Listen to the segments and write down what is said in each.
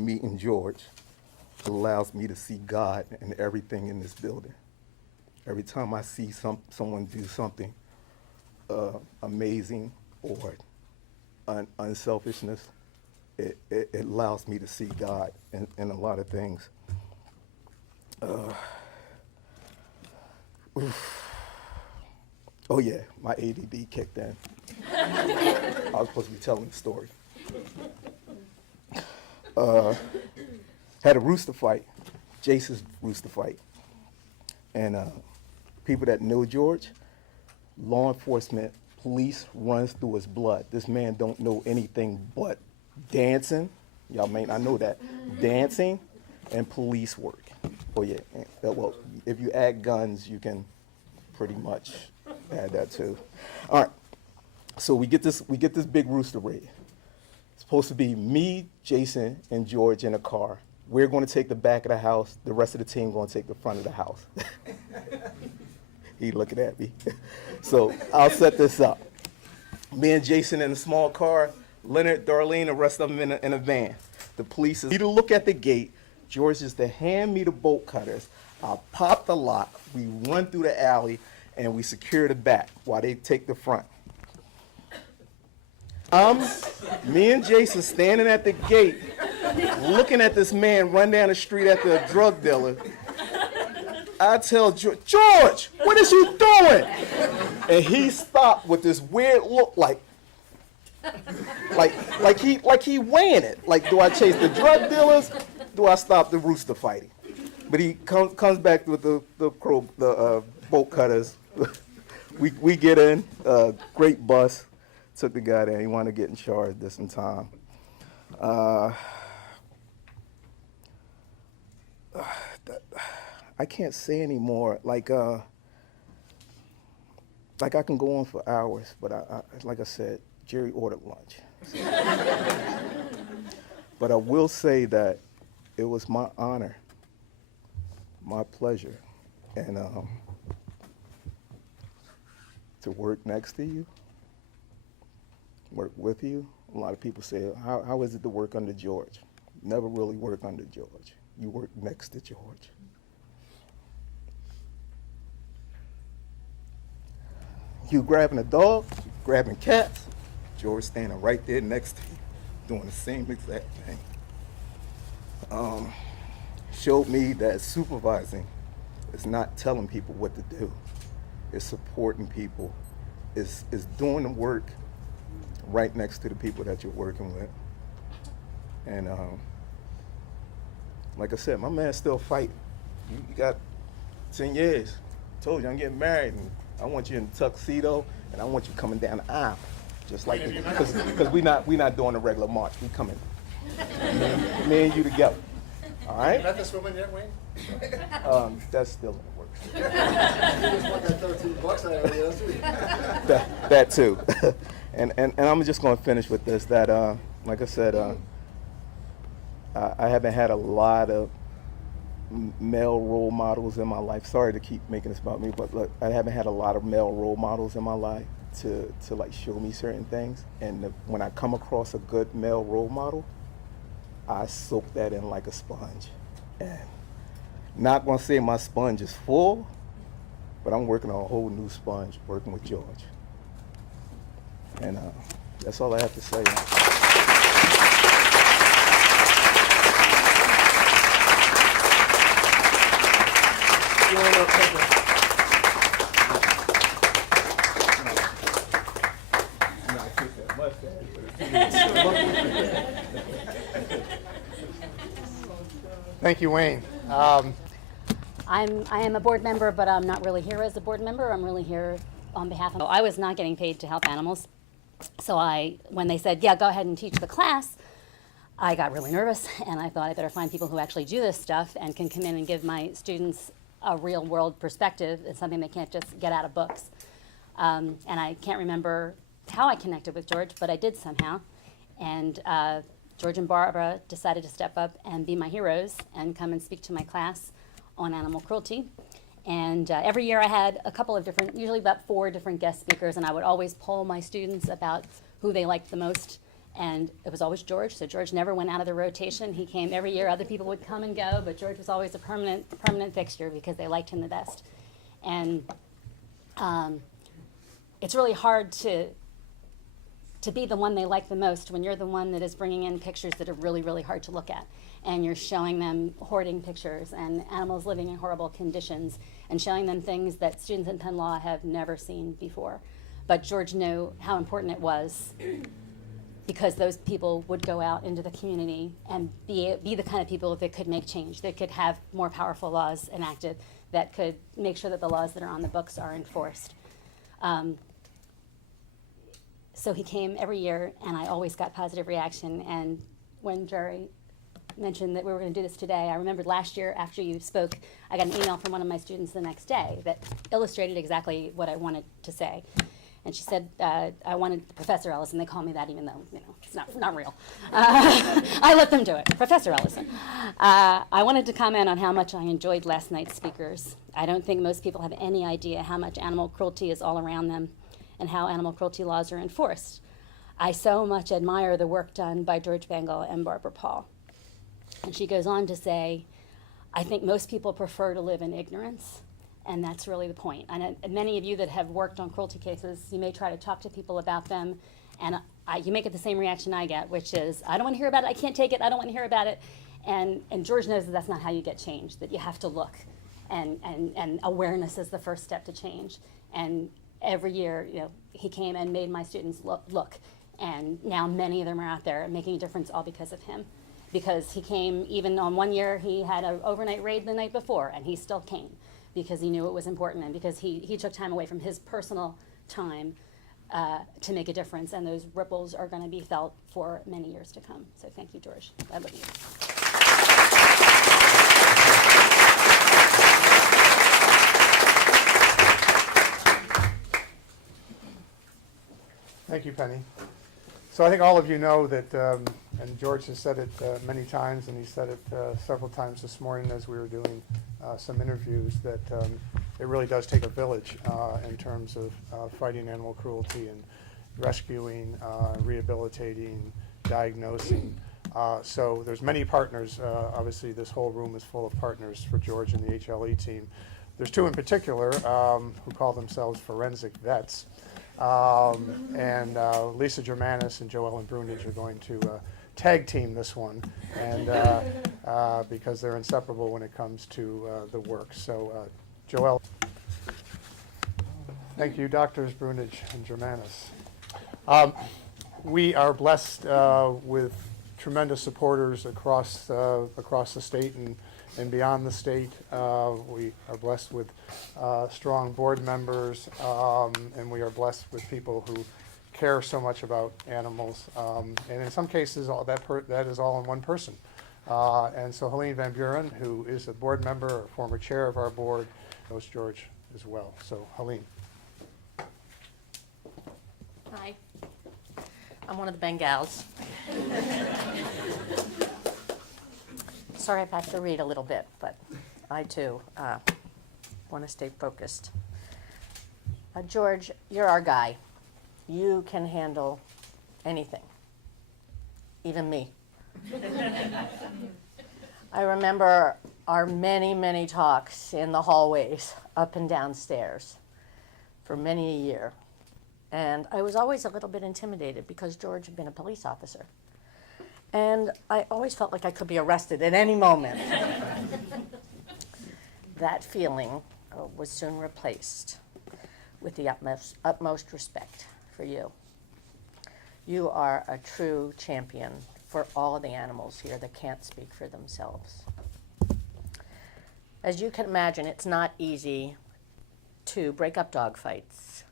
meeting George allows me to see God in everything in this building. Every time I see someone do something amazing or unselfishness, it allows me to see God in a lot of things. Oh yeah, my ADD kicked in. I was supposed to be telling the story. Had a rooster fight, Jason's rooster fight. And people that know George, law enforcement, police runs through his blood. This man don't know anything but dancing. Y'all may not know that. Dancing and police work. Oh yeah, well, if you add guns, you can pretty much add that too. All right, so we get this big rooster raid. It's supposed to be me, Jason, and George in a car. We're going to take the back of the house. The rest of the team going to take the front of the house. He looking at me. So I'll set this up. Me and Jason in a small car, Leonard, Darlene, the rest of them in a van. The police is me to look at the gate. George is to hand me the bolt cutters. I'll pop the lock. We run through the alley, and we secure the back while they take the front. Me and Jason standing at the gate, looking at this man run down the street after a drug dealer. I tell George, what is you doing? And he stopped with this weird look like he weighing it. Like, do I chase the drug dealers? Do I stop the rooster fighting? But he comes back with the bolt cutters. we get in, great bus. Took the guy there. He wanted to get in charge this in time. I can't say anymore. Like I can go on for hours, but like I said, Jerry ordered lunch. But I will say that it was my honor, my pleasure, and to work next to you, work with you. A lot of people say, how is it to work under George? Never really work under George. You work next to George. You grabbing a dog, grabbing cats, George standing right there next to you, doing the same exact thing. Showed me that supervising is not telling people what to do. It's supporting people. It's doing the work right next to the people that you're working with. And like I said, my man's still fighting. You got 10 years. Told you I'm getting married, and I want you in a tuxedo, and I want you coming down the aisle, just like because we not doing a regular march. We coming, me and you together. All right. You met this woman yet, Wayne? That's still in the works. You just want that $13 I owe you last week. That too. And I'm just going to finish with this. That like I said, I haven't had a lot of male role models in my life. Sorry to keep making this about me, but look, I haven't had a lot of male role models in my life to like show me certain things. And when I come across a good male role model, I soak that in like a sponge. And not gonna say my sponge is full, but I'm working on a whole new sponge working with George. And that's all I have to say. Thank you, Wayne. I am a board member, but I'm not really here as a board member. I'm really here on behalf of. I was not getting paid to help animals, so when they said, "Yeah, go ahead and teach the class," I got really nervous, and I thought I better find people who actually do this stuff and can come in and give my students a real-world perspective. It's something they can't just get out of books. And I can't remember how I connected with George, but I did somehow. And George and Barbara decided to step up and be my heroes and come and speak to my class on animal cruelty. And every year I had a couple of different, usually about 4 different guest speakers, and I would always poll my students about who they liked the most. And it was always George, so George never went out of the rotation. He came every year. Other people would come and go, but George was always a permanent fixture because they liked him the best. And it's really hard to be the one they like the most when you're the one that is bringing in pictures that are really, really hard to look at. And you're showing them hoarding pictures and animals living in horrible conditions and showing them things that students in Penn Law have never seen before. But George knew how important it was because those people would go out into the community and be the kind of people that could make change, that could have more powerful laws enacted, that could make sure that the laws that are on the books are enforced. So he came every year, and I always got positive reaction. And when Jerry mentioned that we were going to do this today, I remembered last year after you spoke, I got an email from one of my students the next day that illustrated exactly what I wanted to say. And she said, I wanted Professor Ellison. They call me that even though, it's not real. I let them do it. Professor Ellison. I wanted to comment on how much I enjoyed last night's speakers. I don't think most people have any idea how much animal cruelty is all around them and how animal cruelty laws are enforced. I so much admire the work done by George Bengal and Barbara Paul. And she goes on to say, I think most people prefer to live in ignorance. And that's really the point. And many of you that have worked on cruelty cases, you may try to talk to people about them, and you may get the same reaction I get, which is, I don't want to hear about it, I can't take it, I don't want to hear about it. And George knows that that's not how you get change, that you have to look. And awareness is the first step to change. And every year, he came and made my students look. And now many of them are out there making a difference all because of him. Because he came, even on one year, he had an overnight raid the night before, and he still came. Because he knew it was important and because he took time away from his personal time to make a difference, and those ripples are going to be felt for many years to come. So thank you, George. I love you. Thank you, Penny. So I think all of you know that, and George has said it many times, and he said it several times this morning as we were doing some interviews, that it really does take a village in terms of fighting animal cruelty and rescuing, rehabilitating, diagnosing. So there's many partners. Obviously, this whole room is full of partners for George and the HLE team. There's two in particular who call themselves forensic vets. And Lisa Germanis and Joellen Brunage are going to tag team this one, and because they're inseparable when it comes to the work. So, Joelle. Thank you, Doctors Brunage and Germanis. We are blessed with tremendous supporters across the state and beyond the state. We are blessed with strong board members, and we are blessed with people who care so much about animals. And in some cases, that is all in one person. And so Helene Van Buren, who is a board member, or former chair of our board, knows George as well. So Helene. Hi. I'm one of the Bengals. Sorry if I have to read a little bit, but I too want to stay focused. George, you're our guy. You can handle anything, even me. I remember our many, many talks in the hallways, up and downstairs, for many a year. And I was always a little bit intimidated because George had been a police officer. And I always felt like I could be arrested at any moment. That feeling was soon replaced with the utmost respect for you. You are a true champion for all of the animals here that can't speak for themselves. As you can imagine, it's not easy to break up dog fights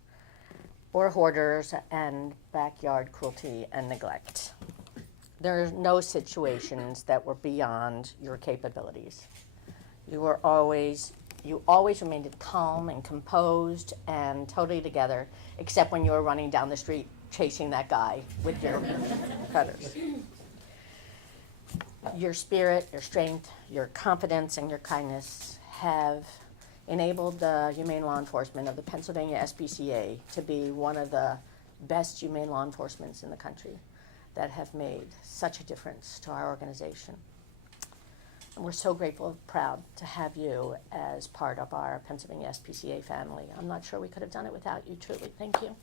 or hoarders and backyard cruelty and neglect. There are no situations that were beyond your capabilities. You always remained calm and composed and totally together, except when you were running down the street chasing that guy with your cutters. Your spirit, your strength, your confidence, and your kindness have enabled the humane law enforcement of the Pennsylvania SPCA to be one of the best humane law enforcements in the country. that have made such a difference to our organization. And we're so grateful and proud to have you as part of our Pennsylvania SPCA family. I'm not sure we could have done it without you, truly. Thank you.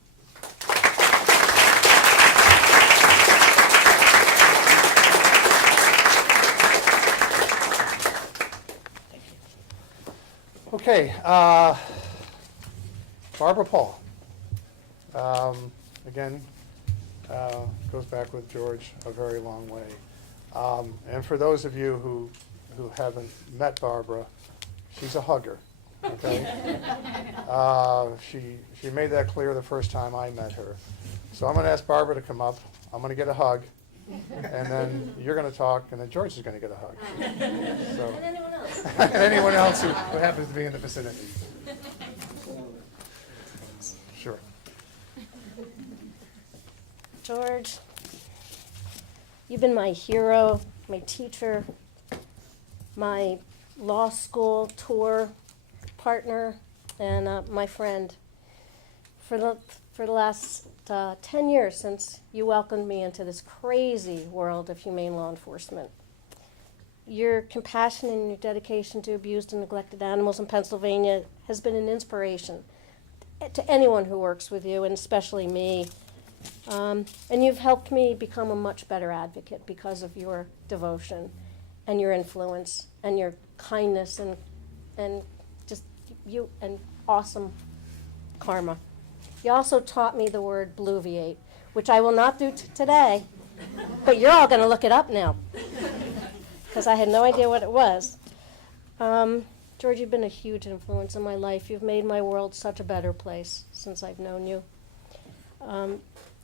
Okay, Barbara Paul. Again, goes back with George a very long way. And for those of you who haven't met Barbara, she's a hugger, okay? She made that clear the first time I met her. So I'm going to ask Barbara to come up. I'm going to get a hug. And then you're going to talk, and then George is going to get a hug. So, And anyone else? and anyone else who happens to be in the vicinity. Sure. George, you've been my hero, my teacher, my law school tour partner, and my friend. For the last 10 years since you welcomed me into this crazy world of humane law enforcement. Your compassion and your dedication to abused and neglected animals in Pennsylvania has been an inspiration to anyone who works with you, and especially me. And you've helped me become a much better advocate because of your devotion and your influence and your kindness and just you and awesome karma. You also taught me the word bluviate, which I will not do today, but you're all going to look it up now because I had no idea what it was. George, you've been a huge influence in my life. You've made my world such a better place since I've known you.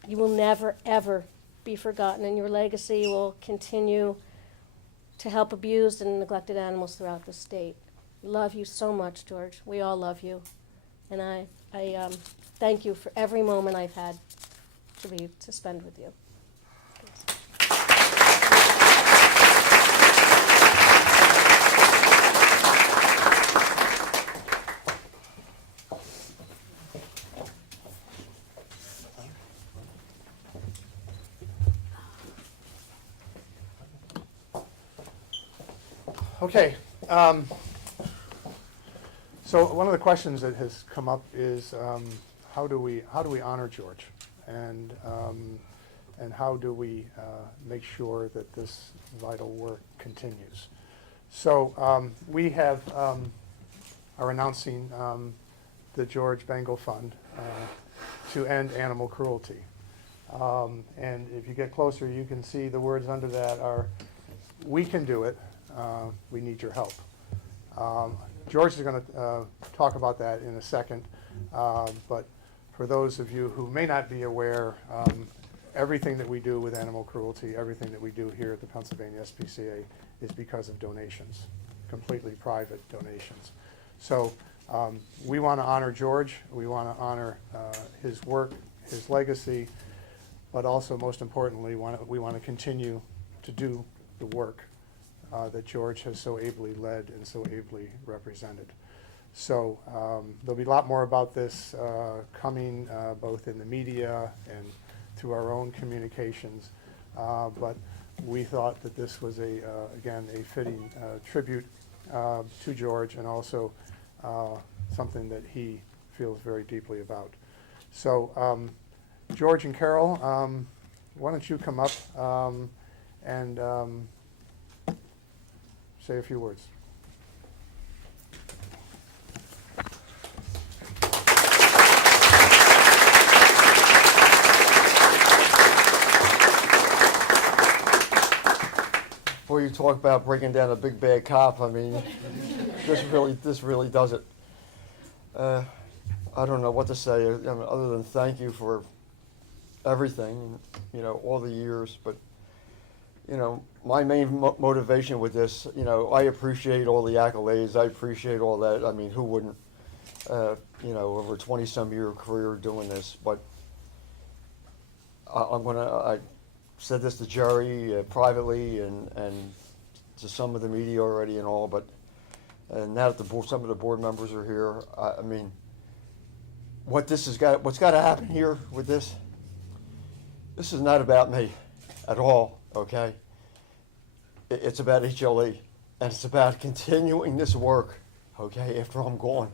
You will never, ever be forgotten, and your legacy will continue to help abused and neglected animals throughout the state. We love you so much, George. We all love you. And I thank you for every moment I've had to spend with you. Okay. So one of the questions that has come up is how do we honor George, and how do we make sure that this vital work continues? So we have are announcing the George Bengal Fund to end animal cruelty, and if you get closer, you can see the words under that are, "We can do it. We need your help." George is going to talk about that in a second, but for those of you who may not be aware, everything that we do with animal cruelty, everything that we do here at the Pennsylvania SPCA is because of donations, completely private donations. So we want to honor George, we want to honor his work, his legacy, but also most importantly, we want to continue to do the work that George has so ably led and so ably represented. So there'll be a lot more about this coming both in the media and through our own communications, but we thought that this was again a fitting tribute to George, and also something that he feels very deeply about. So George and Carol, why don't you come up and say a few words. Before you talk about breaking down a big bad cop, I mean, this really does it. I don't know what to say other than thank you for everything, all the years. But my main motivation with this, I appreciate all the accolades. I appreciate all that. I mean, who wouldn't? Over a 20-some year career doing this, but I said this to Jerry privately and to some of the media already and all, but now that some of the board members are here, I mean, what's got to happen here with this? This is not about me. at all, okay? It's about HLE, and it's about continuing this work, okay, after I'm gone.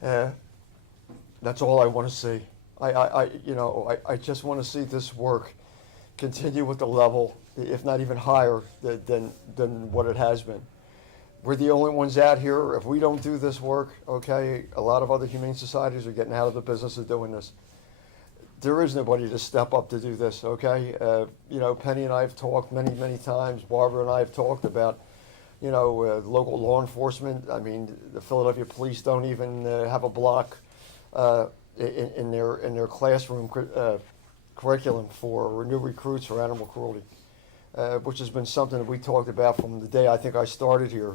That's all I want to see. I just want to see this work continue with the level, if not even higher than what it has been. We're the only ones out here. If we don't do this work, okay, a lot of other humane societies are getting out of the business of doing this. There is nobody to step up to do this, okay? Penny and I have talked many times. Barbara and I have talked about, local law enforcement. I mean, the Philadelphia police don't even have a block in their classroom curriculum for new recruits for animal cruelty, which has been something that we talked about from the day I think I started here.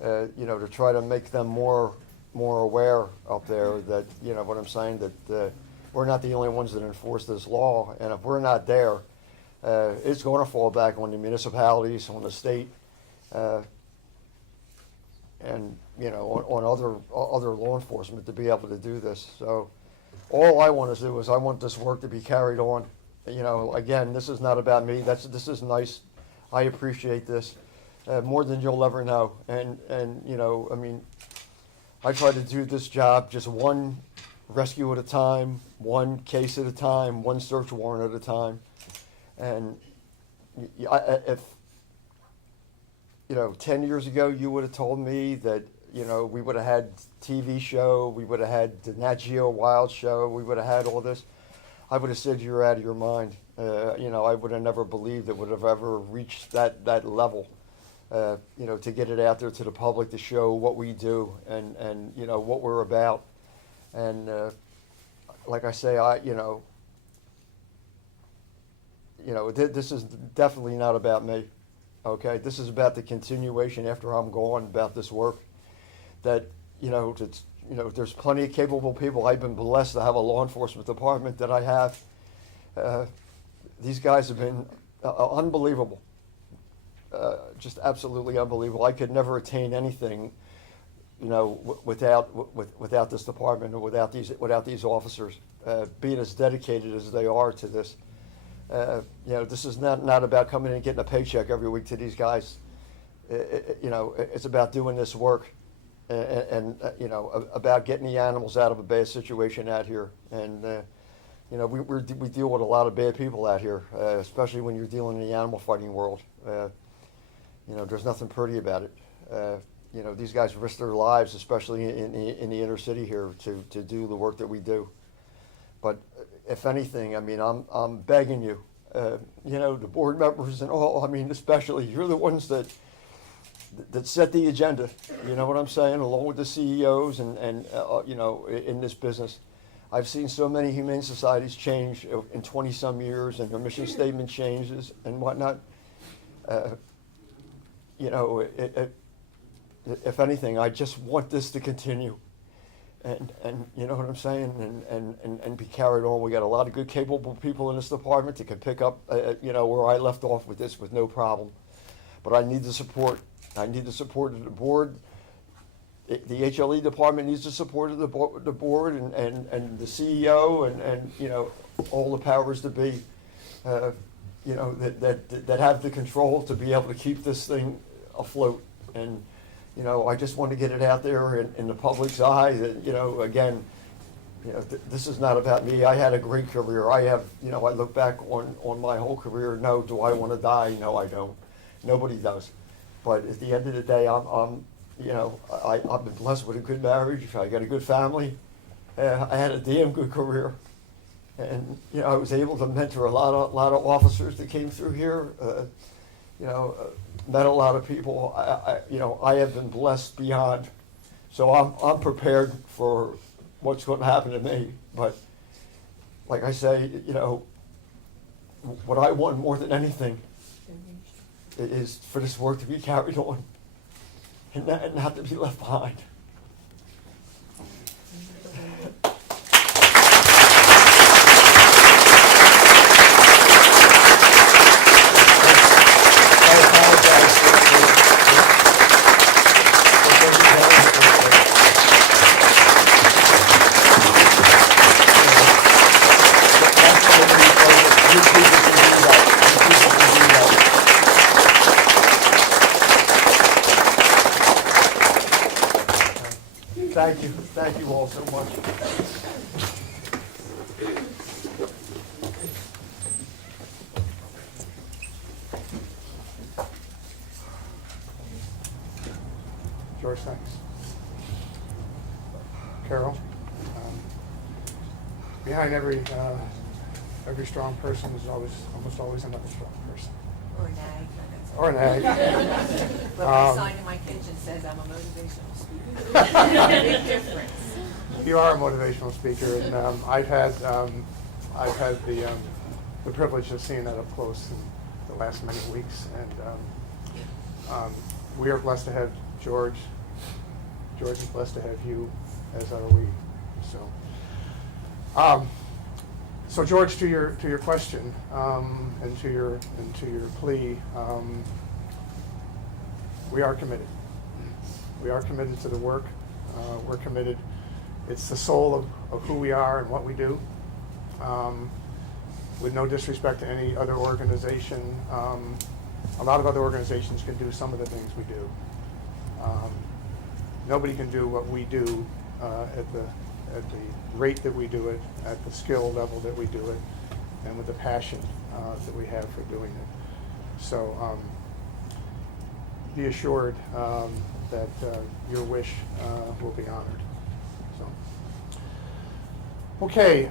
To try to make them more aware up there that what I'm saying, that we're not the only ones that enforce this law, and if we're not there, it's going to fall back on the municipalities, on the state, and on other law enforcement to be able to do this. So all I want to do is I want this work to be carried on. Again, this is not about me. This is nice. I appreciate this more than you'll ever know. And I try to do this job just one rescue at a time, one case at a time, one search warrant at a time. And if 10 years ago you would have told me that we would have had TV show, we would have had the Nat Geo Wild show, we would have had all this, I would have said you're out of your mind. I would have never believed it would have ever reached that level. To get it out there to the public, to show what we do and what we're about. And like I say, this is definitely not about me. Okay, this is about the continuation after I'm gone, about this work. That there's plenty of capable people. I've been blessed to have a law enforcement department that I have. These guys have been unbelievable, just absolutely unbelievable. I could never attain anything, without this department or without these officers being as dedicated as they are to this. This is not about coming in and getting a paycheck every week to these guys. It's about doing this work. And about getting the animals out of a bad situation out here. And, we deal with a lot of bad people out here, especially when you're dealing in the animal fighting world. There's nothing pretty about it. These guys risk their lives, especially in the inner city here, to do the work that we do. But if anything, I'm begging you, the board members and all, especially, you're the ones that set the agenda, you know what I'm saying, along with the CEOs and in this business. I've seen so many humane societies change in 20-some years, and their mission statement changes and whatnot. If anything, I just want this to continue, and you know what I'm saying, and be carried on. We got a lot of good, capable people in this department that can pick up, where I left off with this with no problem. But I need the support. I need the support of the board. The HLE department needs the support of the board and the CEO and all the powers to be, that have the control to be able to keep this thing afloat. And I just want to get it out there in the public's eye that again, this is not about me. I had a great career. I look back on my whole career. No, do I want to die? No, I don't. Nobody does. But at the end of the day, I've been blessed with a good marriage. I got a good family. I had a damn good career, and I was able to mentor a lot of officers that came through here. Met a lot of people. I have been blessed beyond. So I'm prepared for what's going to happen to me. But like I say, what I want more than anything is for this work to be carried on and not to be left behind. Thank you all so much. George, thanks. Carol, behind every strong person is almost always another strong person. Or an ag. Or an ag. But my sign in my kitchen says I'm a motivational speaker. Big difference. You are a motivational speaker, and I've had the privilege of seeing that up close in the last many weeks, and we are blessed to have George. George is blessed to have you, as are we. So George, to your question, and to your plea, we are committed. We are committed to the work. We're committed. It's the soul of who we are and what we do. With no disrespect to any other organization, a lot of other organizations can do some of the things we do. Nobody can do what we do at the rate that we do it, at the skill level that we do it, and with the passion that we have for doing it. So be assured that your wish will be honored. So, okay.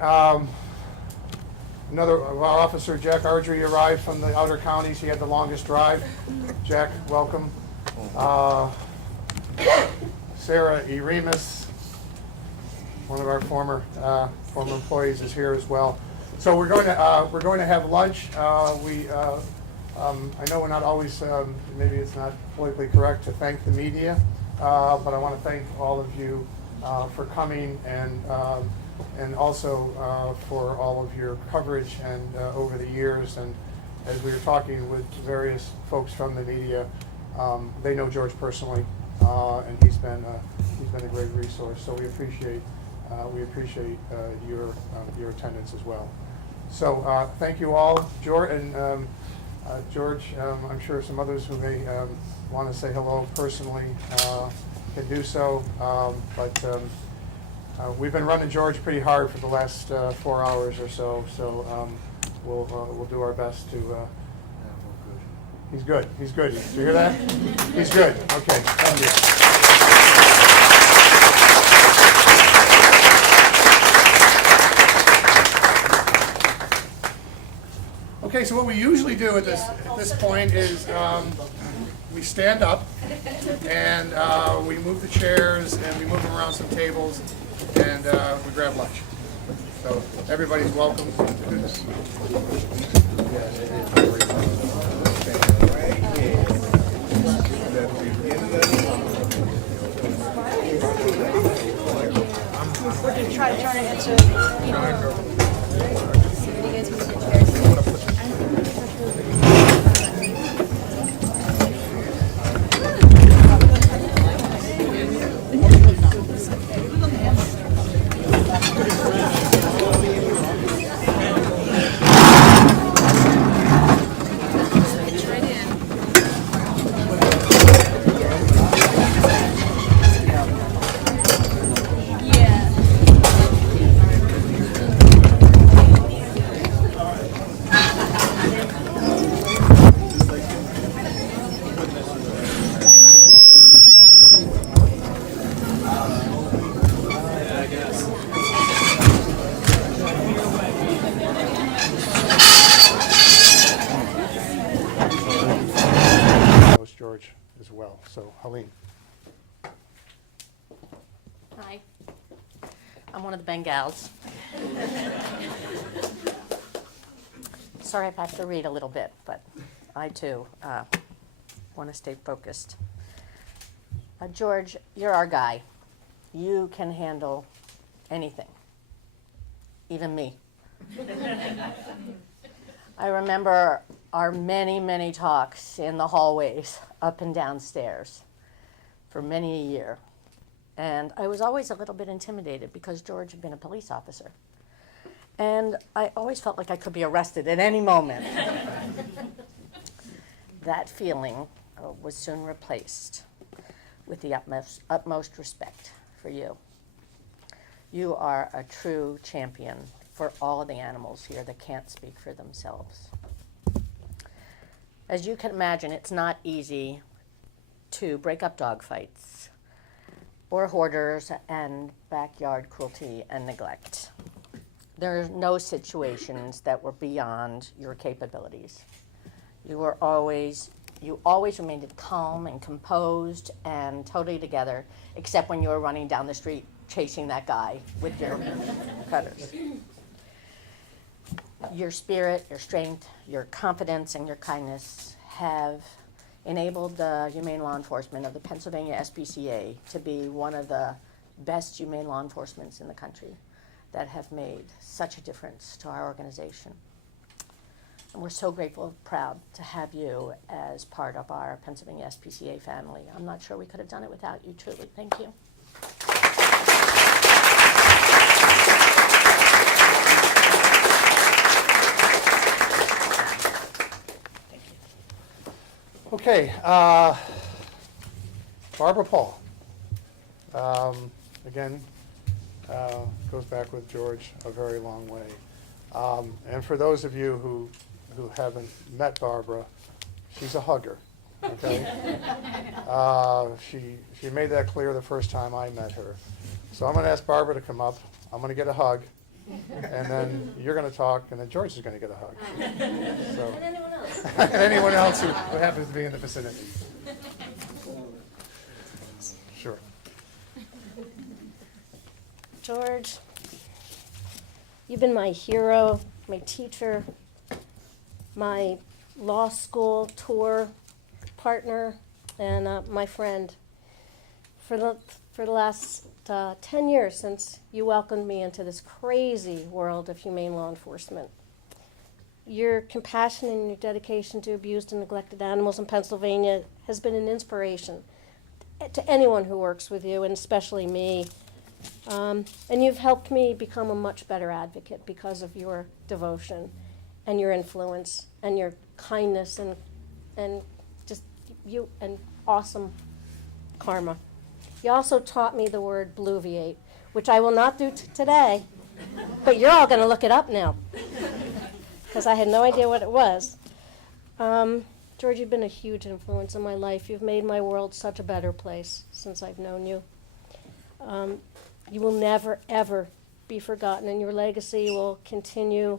Another Officer Jack Ardrey arrived from the outer counties. He had the longest drive. Jack, welcome. Sarah E. Remus, one of our former employees, is here as well. So we're going to have lunch. I know we're not always, maybe it's not politically correct to thank the media, but I want to thank all of you for coming, and also for all of your coverage and over the years. And as we were talking with various folks from the media, they know George personally, and he's been a great resource. So we appreciate your attendance as well. So thank you all, George, and George. I'm sure some others who may want to say hello personally can do so, but we've been running George pretty hard for the last 4 hours or so. So we'll do our best to. He's good. He's good. Did you hear that? He's good. Okay. Thank you. Okay, so what we usually do at this point is we stand up and we move the chairs and we move them around some tables and we grab lunch. So everybody's welcome to do this. We're going to try to turn it into, you know, George as well. So, Helene. Hi. I'm one of the Bengals. Sorry if I have to read a little bit, but I too want to stay focused. George, you're our guy. You can handle anything, even me. I remember our many, many talks in the hallways, up and downstairs, for many a year. And I was always a little bit intimidated because George had been a police officer. And I always felt like I could be arrested at any moment. That feeling was soon replaced with the utmost respect for you. You are a true champion for all of the animals here that can't speak for themselves. As you can imagine, it's not easy to break up dog fights or hoarders and backyard cruelty and neglect. There are no situations that were beyond your capabilities. You always remained calm and composed and totally together, except when you were running down the street chasing that guy with your cutters. Your spirit, your strength, your confidence, and your kindness have enabled the humane law enforcement of the Pennsylvania SPCA to be one of the best humane law enforcements in the country that have made such a difference to our organization. And we're so grateful and proud to have you as part of our Pennsylvania SPCA family. I'm not sure we could have done it without you, truly. Thank you. Okay, Barbara Paul. Again, goes back with George a very long way. And for those of you who haven't met Barbara, she's a hugger. Okay, she made that clear the first time I met her. So I'm going to ask Barbara to come up. I'm going to get a hug, and then you're going to talk, and then George is going to get a hug. So, And anyone else. and anyone else who happens to be in the vicinity. Sure. George, you've been my hero, my teacher, my law school tour partner, and my friend for the last 10 years since you welcomed me into this crazy world of humane law enforcement. Your compassion and your dedication to abused and neglected animals in Pennsylvania has been an inspiration to anyone who works with you, and especially me. And you've helped me become a much better advocate because of your devotion and your influence and your kindness and just you and awesome karma. You also taught me the word bluviate, which I will not do today, but you're all going to look it up now because I had no idea what it was. George, you've been a huge influence in my life. You've made my world such a better place since I've known you. You will never, ever be forgotten, and your legacy will continue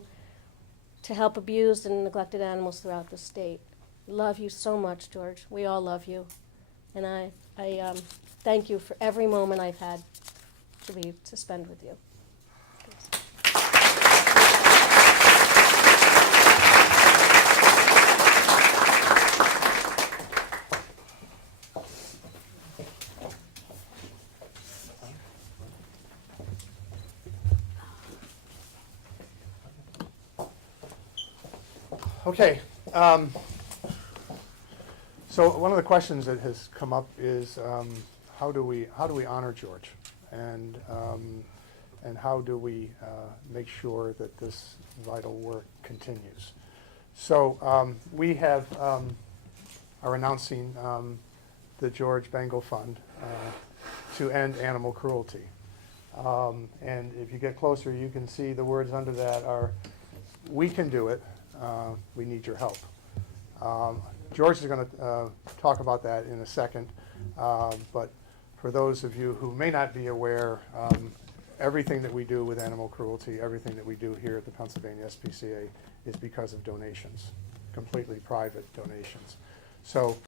to help abused and neglected animals throughout the state. Love you so much, George. We all love you. And I thank you for every moment I've had to spend with you. Okay. So one of the questions that has come up is how do we honor George, and how do we make sure that this vital work continues? So we have are announcing the George Bengal Fund to end animal cruelty, and if you get closer, you can see the words under that are, "We can do it. We need your help." George is going to talk about that in a second, but for those of you who may not be aware, everything that we do with animal cruelty, everything that we do here at the Pennsylvania SPCA is because of donations, completely private donations. So